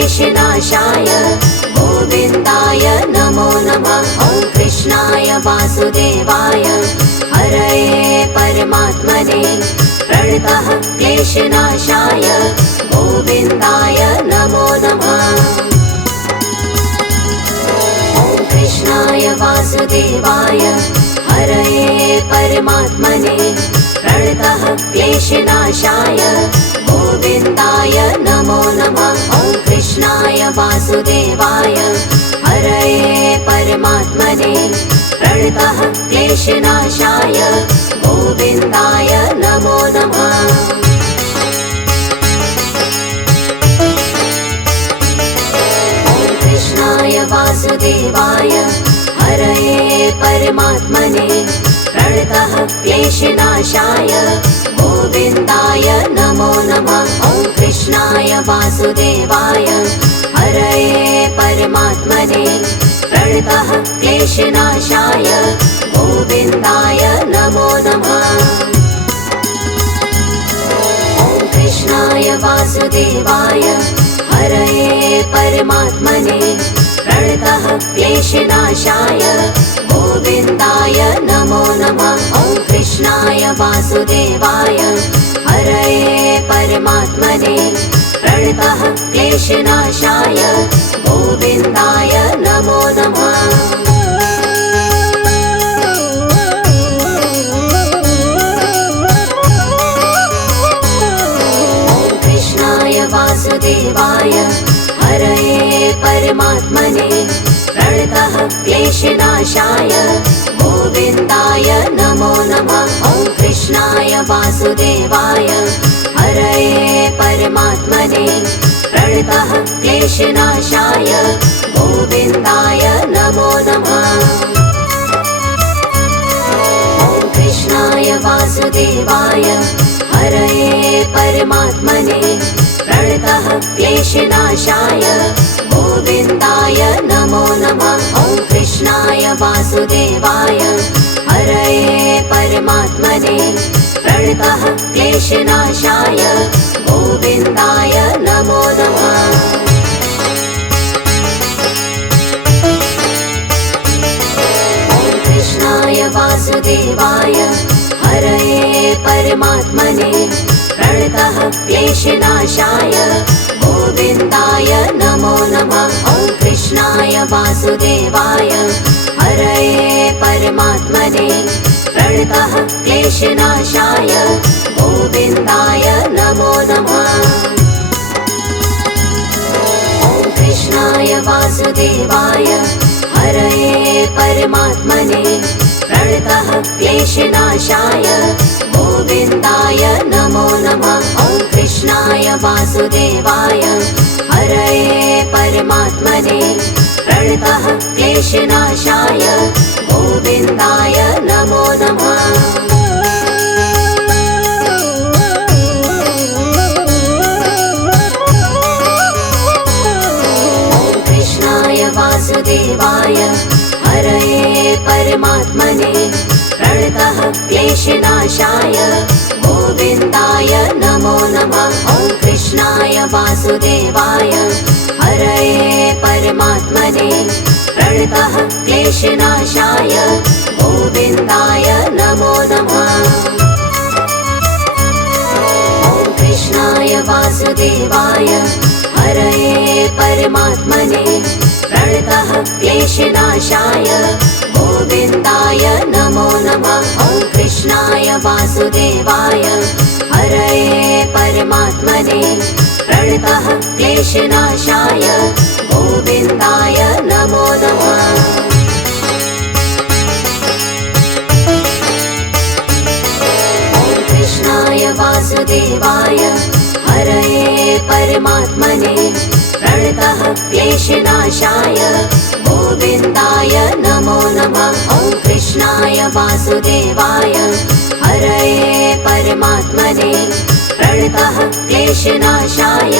क्लेशनाशाय गोविन्दाय नमो नमः। ॐ कृष्णाय वासुदेवाय हरये परमात्मने प्रणतः क्लेशनाशाय गोविन्दाय नमो नमः। ॐ कृष्णाय वासुदेवाय हरये परमात्मने प्रणतः क्लेशनाशाय गोविन्दाय नमो नमः। ॐ कृष्णाय वासुदेवाय हरये परमात्मने प्रणतः क्लेशनाशाय गोविन्दाय नमो नमः। ॐ कृष्णाय वासुदेवाय हरये परमात्मने प्रणतः क्लेशनाशाय गोविन्दाय नमो नमः। ॐ कृष्णाय वासुदेवाय हरये परमात्मने प्रणतः क्लेशनाशाय गोविन्दाय नमो नमः। ॐ कृष्णाय वासुदेवाय हरये परमात्मने प्रणतः क्लेशनाशाय गोविन्दाय नमो नमः। ॐ कृष्णाय वासुदेवाय हरये परमात्मने प्रणतः क्लेशनाशाय गोविन्दाय नमो नमः। ॐ कृष्णाय वासुदेवाय हरये परमात्मने प्रणतः क्लेशनाशाय गोविन्दाय नमो नमः। ॐ कृष्णाय वासुदेवाय हरये परमात्मने प्रणतः क्लेशनाशाय गोविन्दाय नमो नमः। ॐ कृष्णाय वासुदेवाय हरये परमात्मने प्रणतः क्लेशनाशाय गोविन्दाय नमो नमः। ॐ कृष्णाय वासुदेवाय हरये परमात्मने प्रणतः क्लेशनाशाय गोविन्दाय नमो नमः। ॐ कृष्णाय वासुदेवाय हरये परमात्मने प्रणतः क्लेशनाशाय गोविन्दाय नमो नमः। ॐ कृष्णाय वासुदेवाय हरये परमात्मने प्रणतः क्लेशनाशाय गोविन्दाय नमो नमः। ॐ कृष्णाय वासुदेवाय हरये परमात्मने प्रणतः क्लेशनाशाय गोविन्दाय नमो नमः। ॐ कृष्णाय वासुदेवाय हरये परमात्मने प्रणतः क्लेशनाशाय गोविन्दाय नमो नमः। ॐ कृष्णाय वासुदेवाय हरये परमात्मने प्रणतः क्लेशनाशाय गोविन्दाय नमो नमः। ॐ कृष्णाय वासुदेवाय हरये परमात्मने प्रणतः क्लेशनाशाय गोविन्दाय नमो नमः। ॐ कृष्णाय वासुदेवाय हरये परमात्मने प्रणतः क्लेशनाशाय गोविन्दाय नमो नमः। ॐ कृष्णाय वासुदेवाय हरये परमात्मने प्रणतः क्लेशनाशाय गोविन्दाय नमो नमः। ॐ कृष्णाय वासुदेवाय हरये परमात्मने प्रणतः क्लेशनाशाय गोविन्दाय नमो नमः। ॐ कृष्णाय वासुदेवाय हरये परमात्मने प्रणतः क्लेशनाशाय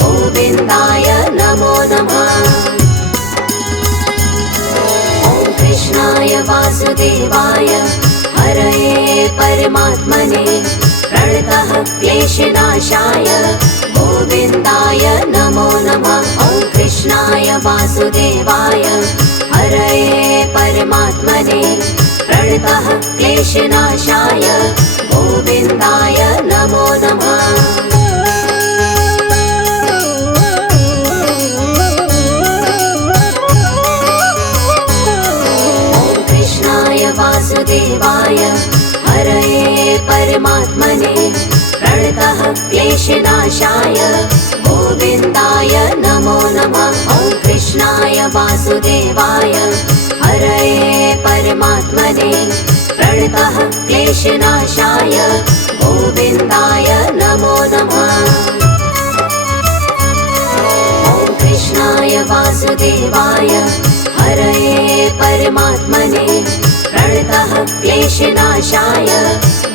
गोविन्दाय नमो नमः। ॐ कृष्णाय वासुदेवाय हरये परमात्मने प्रणतः क्लेशनाशाय गोविन्दाय नमो नमः। वासुदेवाय हरये परमात्मने प्रणतः क्लेशनाशाय गोविन्दाय नमो नमः। वासुदेवाय हरये परमात्मने प्रणतः क्लेशनाशाय गोविन्दाय नमो नमः। ॐ कृष्णाय वासुदेवाय हरये परमात्मने प्रणतः क्लेशनाशाय गोविन्दाय नमो नमः। ॐ कृष्णाय वासुदेवाय हरये परमात्मने प्रणतः क्लेशनाशाय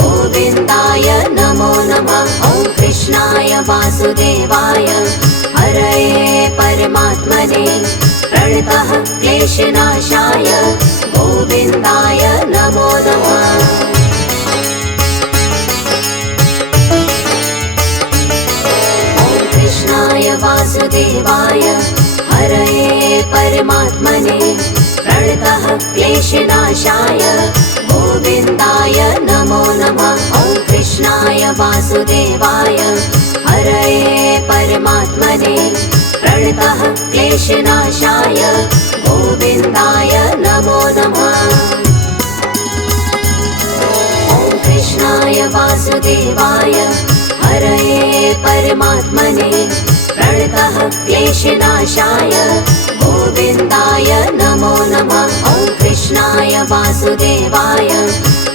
गोविन्दाय नमो नमः। ॐ कृष्णाय वासुदेवाय हरये परमात्मने प्रणतः क्लेशनाशाय गोविन्दाय नमो नमः। ॐ कृष्णाय वासुदेवाय हरये परमात्मने प्रणतः क्लेशनाशाय गोविन्दाय नमो नमः। ॐ कृष्णाय वासुदेवाय हरये परमात्मने प्रणतः क्लेशनाशाय गोविन्दाय नमो नमः। ॐ कृष्णाय वासुदेवाय हरये परमात्मने प्रणतः क्लेशनाशाय गोविन्दाय नमो नमः। ॐ कृष्णाय वासुदेवाय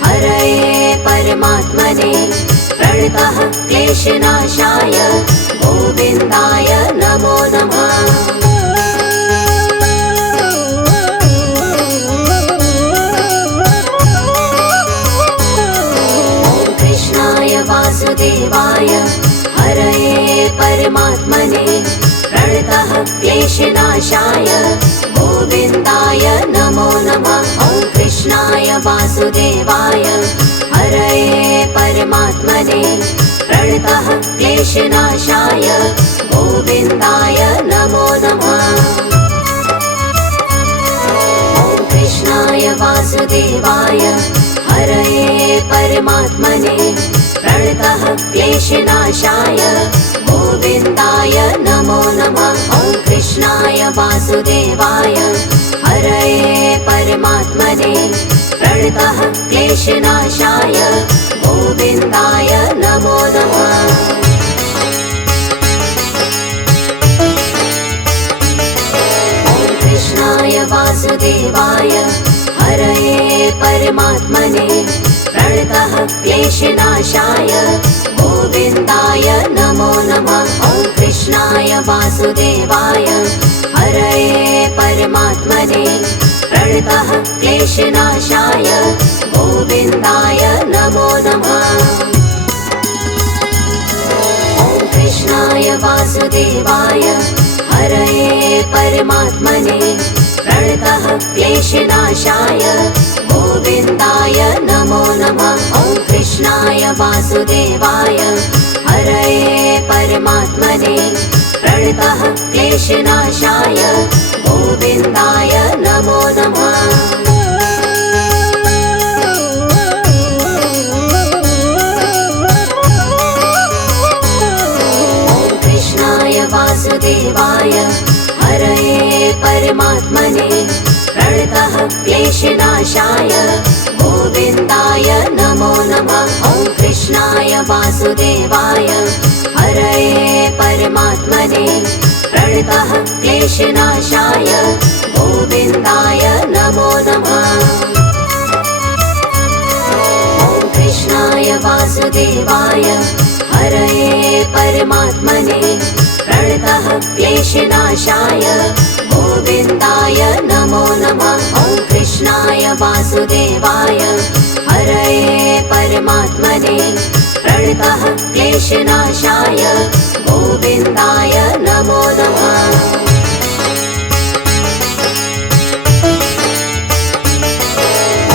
हरये परमात्मने प्रणतः क्लेशनाशाय गोविन्दाय नमो नमः। ॐ कृष्णाय वासुदेवाय हरये परमात्मने प्रणतः क्लेशनाशाय गोविन्दाय नमो नमः। ॐ कृष्णाय वासुदेवाय हरये परमात्मने प्रणतः क्लेशनाशाय गोविन्दाय नमो नमः। ॐ कृष्णाय वासुदेवाय हरये परमात्मने प्रणतः क्लेशनाशाय गोविन्दाय नमो नमः। ॐ कृष्णाय वासुदेवाय हरये परमात्मने प्रणतः क्लेशनाशाय गोविन्दाय नमो नमः। ॐ कृष्णाय वासुदेवाय हरये परमात्मने प्रणतः क्लेशनाशाय गोविन्दाय नमो नमः। ॐ कृष्णाय वासुदेवाय हरये परमात्मने प्रणतः क्लेशनाशाय गोविन्दाय नमो नमः। ॐ कृष्णाय वासुदेवाय हरये परमात्मने प्रणतः क्लेशनाशाय गोविन्दाय नमो नमः। ॐ कृष्णाय वासुदेवाय हरये परमात्मने प्रणतः क्लेशनाशाय गोविन्दाय नमो नमः। ॐ कृष्णाय वासुदेवाय हरये परमात्मने प्रणतः क्लेशनाशाय गोविन्दाय नमो नमः। ॐ कृष्णाय वासुदेवाय हरये परमात्मने प्रणतः क्लेशनाशाय गोविन्दाय नमो नमः। ॐ कृष्णाय वासुदेवाय हरये परमात्मने प्रणतः क्लेशनाशाय गोविन्दाय नमो नमः। ॐ कृष्णाय वासुदेवाय हरये परमात्मने प्रणतः क्लेशनाशाय गोविन्दाय नमो नमः।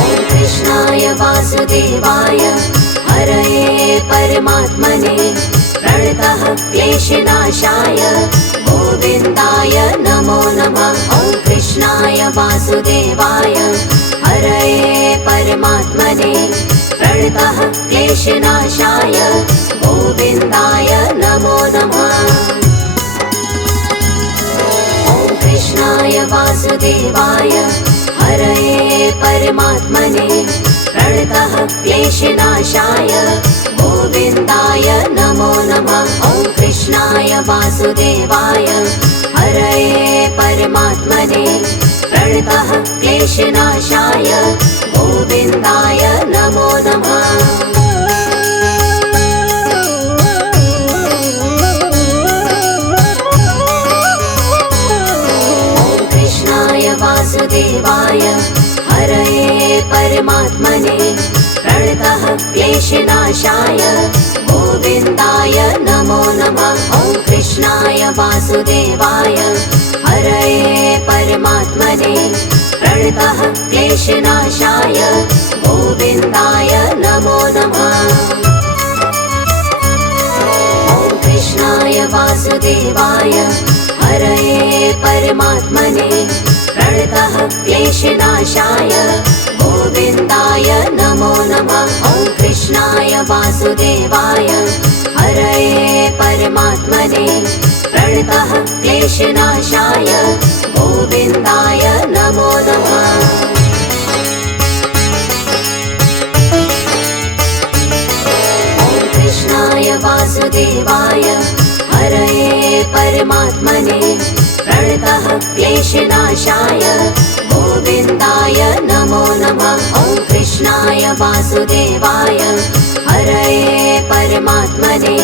ॐ कृष्णाय वासुदेवाय हरये परमात्मने प्रणतः क्लेशनाशाय गोविन्दाय नमो नमः। ॐ वासुदेवाय हरये परमात्मने प्रणतः क्लेशनाशाय गोविन्दाय नमो नमः। ॐ कृष्णाय वासुदेवाय हरये परमात्मने प्रणतः क्लेशनाशाय गोविन्दाय नमो नमः। ॐ कृष्णाय वासुदेवाय हरये परमात्मने प्रणतः क्लेशनाशाय गोविन्दाय नमो नमः। ॐ कृष्णाय वासुदेवाय हरये परमात्मने प्रणतः क्लेशनाशाय गोविन्दाय नमो नमः। ॐ कृष्णाय वासुदेवाय हरये परमात्मने प्रणतः क्लेशनाशाय गोविन्दाय नमो नमः। ॐ कृष्णाय वासुदेवाय हरये परमात्मने प्रणतः क्लेशनाशाय गोविन्दाय नमो नमः। ॐ कृष्णाय वासुदेवाय हरये परमात्मने प्रणतः क्लेशनाशाय गोविन्दाय नमो नमः। ॐ कृष्णाय वासुदेवाय हरये परमात्मने प्रणतः क्लेशनाशाय गोविन्दाय नमो नमः। ॐ कृष्णाय वासुदेवाय हरये परमात्मने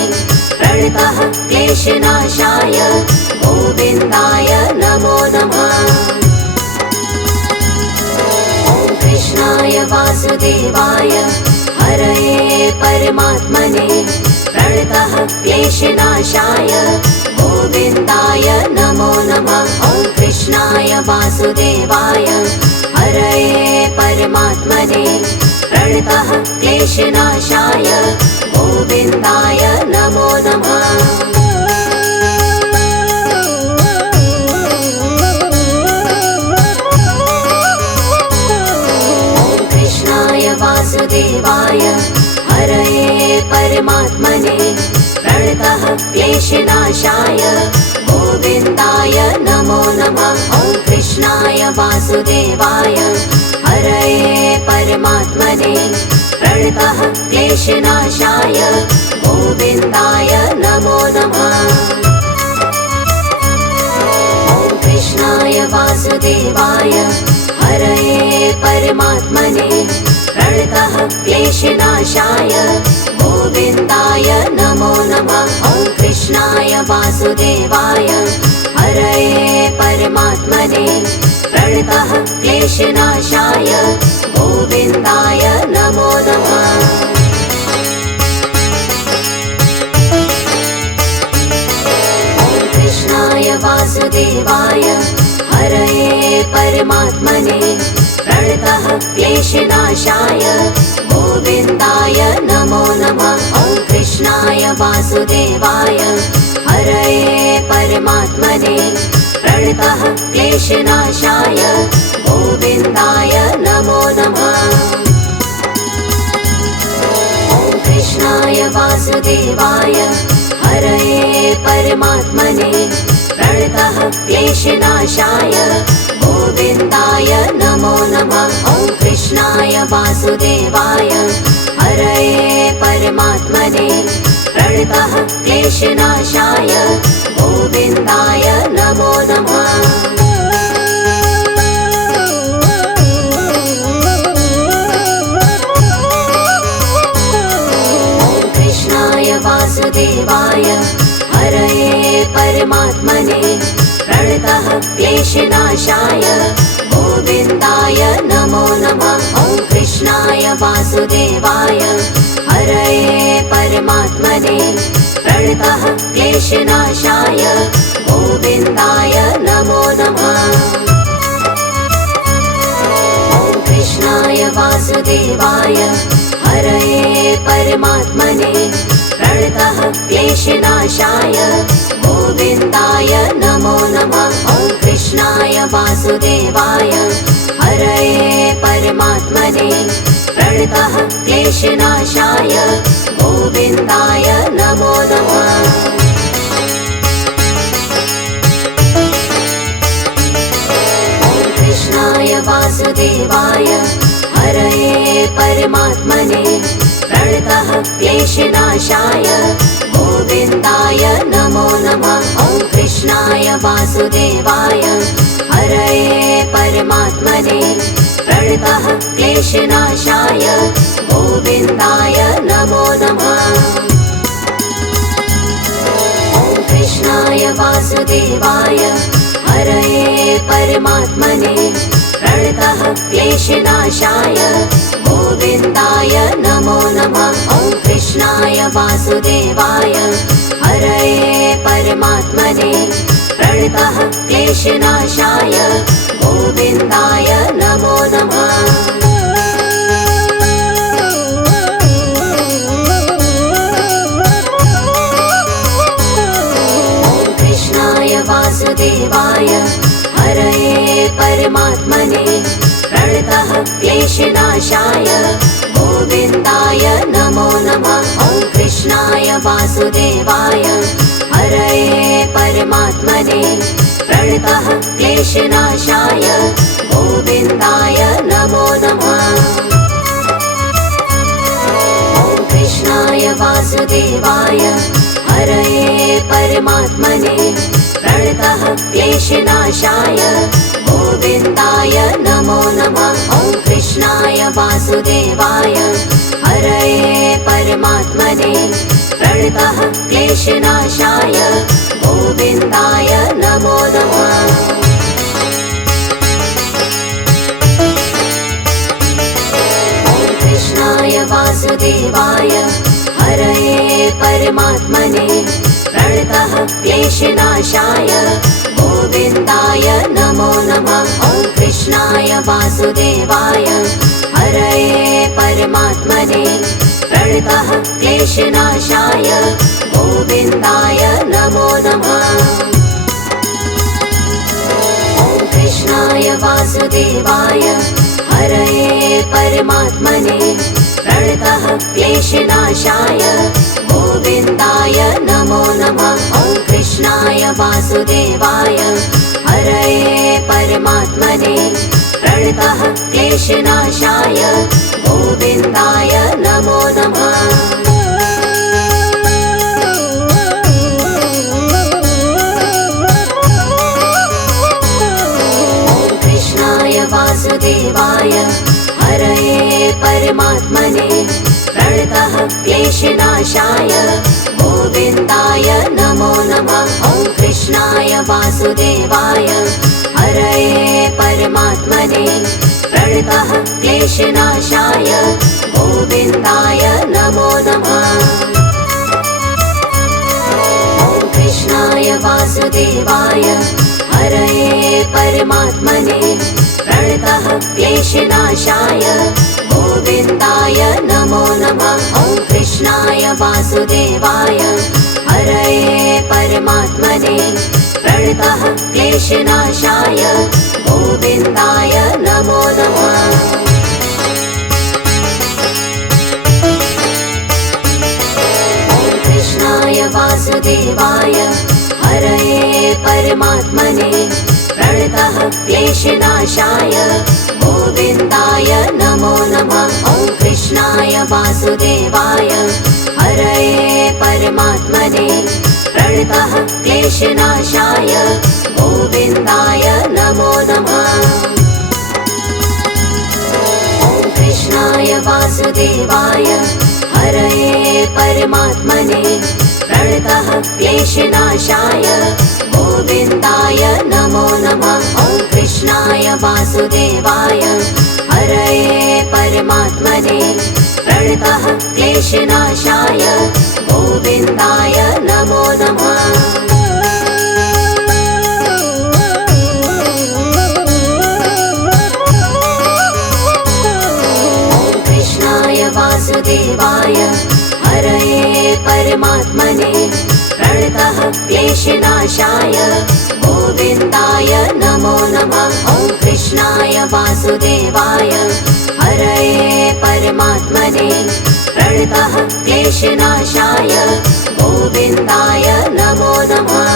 प्रणतः क्लेशनाशाय गोविन्दाय नमो नमः। ॐ कृष्णाय वासुदेवाय हरये परमात्मने प्रणतः क्लेशनाशाय गोविन्दाय नमो नमः। ॐ कृष्णाय वासुदेवाय हरये परमात्मने प्रणतः क्लेशनाशाय गोविन्दाय नमो नमः। ॐ कृष्णाय वासुदेवाय हरये परमात्मने प्रणतः क्लेशनाशाय गोविन्दाय नमो नमः। ॐ कृष्णाय वासुदेवाय हरये परमात्मने प्रणतः क्लेशनाशाय गोविन्दाय नमो नमः। ॐ कृष्णाय वासुदेवाय हरये परमात्मने प्रणतः क्लेशनाशाय गोविन्दाय नमो नमः। ॐ कृष्णाय वासुदेवाय हरये परमात्मने प्रणतः क्लेशनाशाय गोविन्दाय नमो नमः। ॐ कृष्णाय वासुदेवाय हरये परमात्मने प्रणतः क्लेशनाशाय गोविन्दाय नमो नमः। ॐ कृष्णाय वासुदेवाय हरये परमात्मने प्रणतः क्लेशनाशाय गोविन्दाय नमो नमः। ॐ कृष्णाय वासुदेवाय हरये परमात्मने प्रणतः क्लेशनाशाय गोविन्दाय नमो नमः। ॐ कृष्णाय वासुदेवाय हरये परमात्मने प्रणतः क्लेशनाशाय गोविन्दाय नमो नमः। ॐ कृष्णाय वासुदेवाय हरये परमात्मने प्रणतः क्लेशनाशाय गोविन्दाय नमो नमः। ॐ कृष्णाय वासुदेवाय हरये परमात्मने प्रणतः क्लेशनाशाय गोविन्दाय नमो नमः। ॐ कृष्णाय वासुदेवाय हरये परमात्मने प्रणतः क्लेशनाशाय गोविन्दाय नमो नमः। ॐ कृष्णाय वासुदेवाय वासुदेवाय हरये परमात्मने प्रणतः क्लेशनाशाय गोविन्दाय नमो नमः। कृष्णाय वासुदेवाय हरये परमात्मने प्रणतः क्लेशनाशाय गोविन्दाय नमो नमः। ॐ कृष्णाय वासुदेवाय हरये परमात्मने प्रणतः क्लेशनाशाय गोविन्दाय नमो नमः। ॐ कृष्णाय वासुदेवाय हरये परमात्मने प्रणतः क्लेशनाशाय गोविन्दाय नमो नमः। ॐ कृष्णाय वासुदेवाय हरये परमात्मने प्रणतः क्लेशनाशाय गोविन्दाय नमो नमः। वासुदेवाय हरये परमात्मने प्रणतः क्लेशनाशाय गोविन्दाय नमो नमः। ॐ कृष्णाय वासुदेवाय हरये परमात्मने प्रणतः क्लेशनाशाय गोविन्दाय नमो नमः। ॐ कृष्णाय वासुदेवाय हरये परमात्मने प्रणतः क्लेशनाशाय गोविन्दाय नमो नमः। ॐ कृष्णाय वासुदेवाय हरये परमात्मने प्रणतः क्लेशनाशाय गोविन्दाय नमो नमः। ॐ कृष्णाय वासुदेवाय हरये परमात्मने प्रणतः क्लेशनाशाय गोविन्दाय नमो नमः। ॐ कृष्णाय वासुदेवाय हरये परमात्मने प्रणतः क्लेशनाशाय गोविन्दाय नमो नमः। ॐ कृष्णाय वासुदेवाय हरये परमात्मने प्रणतः क्लेशनाशाय गोविन्दाय नमो नमः। ॐ कृष्णाय वासुदेवाय हरये परमात्मने प्रणतः क्लेशनाशाय गोविन्दाय नमो नमः। ॐ कृष्णाय वासुदेवाय हरये परमात्मने प्रणतः क्लेशनाशाय गोविन्दाय नमो नमः। ॐ कृष्णाय वासुदेवाय हरये परमात्मने प्रणतः क्लेशनाशाय गोविन्दाय नमो नमः। ॐ कृष्णाय वासुदेवाय हरये परमात्मने प्रणतः क्लेशनाशाय गोविन्दाय नमो नमः। ॐ कृष्णाय वासुदेवाय हरये परमात्मने प्रणतः क्लेशनाशाय गोविन्दाय नमो नमः। ॐ कृष्णाय वासुदेवाय हरये परमात्मने प्रणतः क्लेशनाशाय गोविन्दाय नमो नमः। ॐ कृष्णाय वासुदेवाय हरये परमात्मने प्रणतः क्लेशनाशाय गोविन्दाय नमो नमः। ॐ कृष्णाय वासुदेवाय हरये परमात्मने प्रणतः क्लेशनाशाय गोविन्दाय नमो नमः। ॐ कृष्णाय वासुदेवाय हरये परमात्मने प्रणतः क्लेशनाशाय गोविन्दाय नमो नमः। ॐ कृष्णाय वासुदेवाय हरये परमात्मने प्रणतः क्लेशनाशाय गोविन्दाय नमो नमः। ॐ कृष्णाय वासुदेवाय हरये परमात्मने प्रणतः क्लेशनाशाय गोविन्दाय नमो नमः।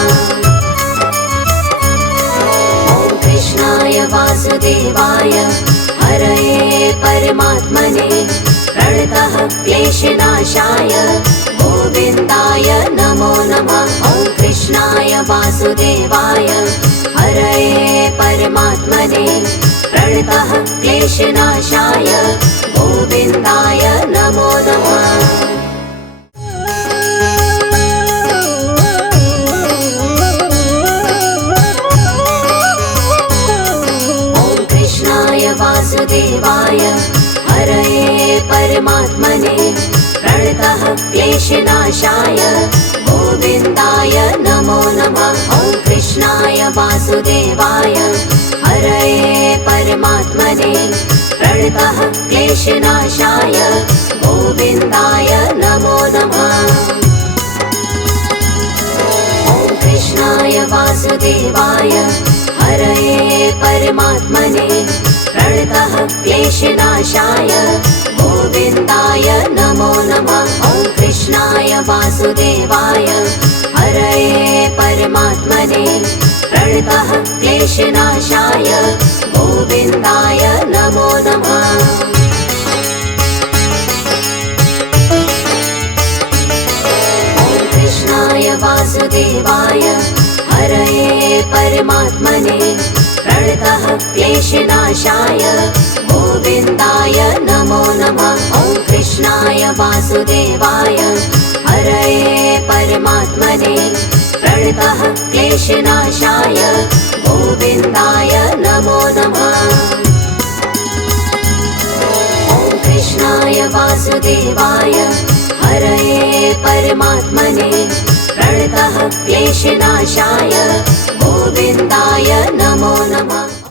ॐ कृष्णाय वासुदेवाय हरये परमात्मने प्रणतः क्लेशनाशाय गोविन्दाय नमो नमः। ॐ कृष्णाय वासुदेवाय हरये परमात्मने प्रणतः क्लेशनाशाय गोविन्दाय नमो नमः। ॐ कृष्णाय वासुदेवाय हरये परमात्मने प्रणतः क्लेशनाशाय गोविन्दाय नमो नमः। ॐ कृष्णाय वासुदेवाय हरये परमात्मने प्रणतः क्लेशनाशाय गोविन्दाय नमो नमः। ॐ कृष्णाय वासुदेवाय हरये परमात्मने प्रणतः क्लेशनाशाय गोविन्दाय नमो नमः। ॐ कृष्णाय वासुदेवाय हरये परमात्मने प्रणतः क्लेशनाशाय गोविन्दाय नमो नमः। ॐ कृष्णाय वासुदेवाय हरये परमात्मने प्रणतः क्लेशनाशाय गोविन्दाय नमो नमः। ॐ कृष्णाय वासुदेवाय हरये परमात्मने प्रणतः क्लेशनाशाय गोविन्दाय नमो नमः। ॐ कृष्णाय वासुदेवाय हरये परमात्मने प्रणतः क्लेशनाशाय गोविन्दाय नमो नमः।